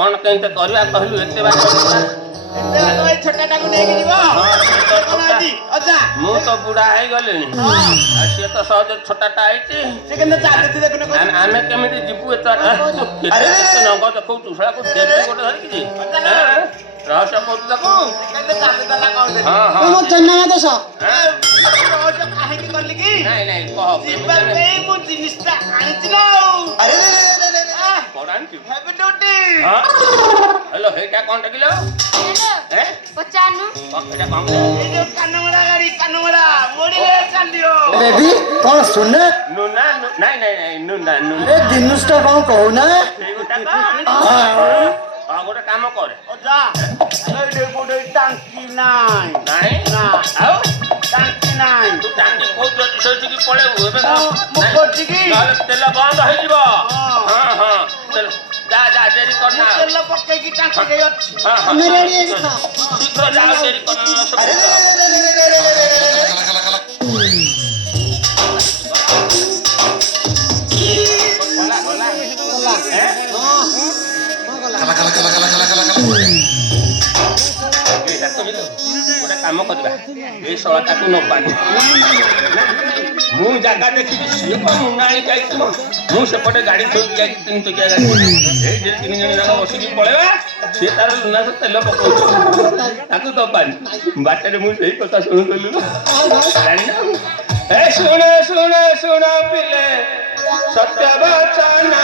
कौन केंते करबा कहलु एते बात एते बात भाई छोटाटा को नेकी जीव अच्छा मु तो बुढ़ा है गलेनी आ से तो सहज छोटाटा आइती से केन चालती देखुन आमे केमिति जीवु एत अरे नंग देखौ तुसला को देबे गोटे धरि कि रहस्य कोतु देखो केन चालती दला कहू दे हां हां तुम जन्म देश रहस्य काहे की करली की नहीं कह जीवन में मु जिनिसटा आनिच न अरे कोरान की हैप्पी ड्यूटी हां हेलो हेटा कोन टकिलो हेलो हैं पचानु एटा कोन ए जो कानमड़ा गाड़ी कानमड़ा मोड़ी ले चलियो बेबी कौन सुनने नुना नहीं नुना ए दिनुष्टा कौन कहू ना गोटे काम करे जा एडे गोटे टांकी नाई नहीं ना आओ टांकी नाई तू टांगी बहुत सोच की पड़े हुए बे मु कोची की नाले तेल बंद हो जीवो हां हां चल जा देरी करना तेल पक्के की टांकी गई अछि हां हां हमें रेडी है कि शीघ्र जा देरी करना गोटे काम करवा ये शड़का तू नपानी मु जगह देखी सी मुना आनी जाइए मुझे गाड़ी थोक तीन चकिया गाड़ी ये तीन जन जाक बसिक पलैया सी तार लुना से तेल पकाऊ दबानी बाटर मुझे कथा शुणुलु शुण शुण शुण पिले सत्य बचना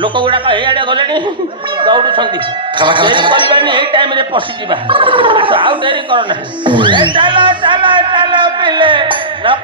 लोक गुड़ाक एआडे गले दौड़ुं टाइम पशिजा आउ डेरी करना चल चल चल पिले न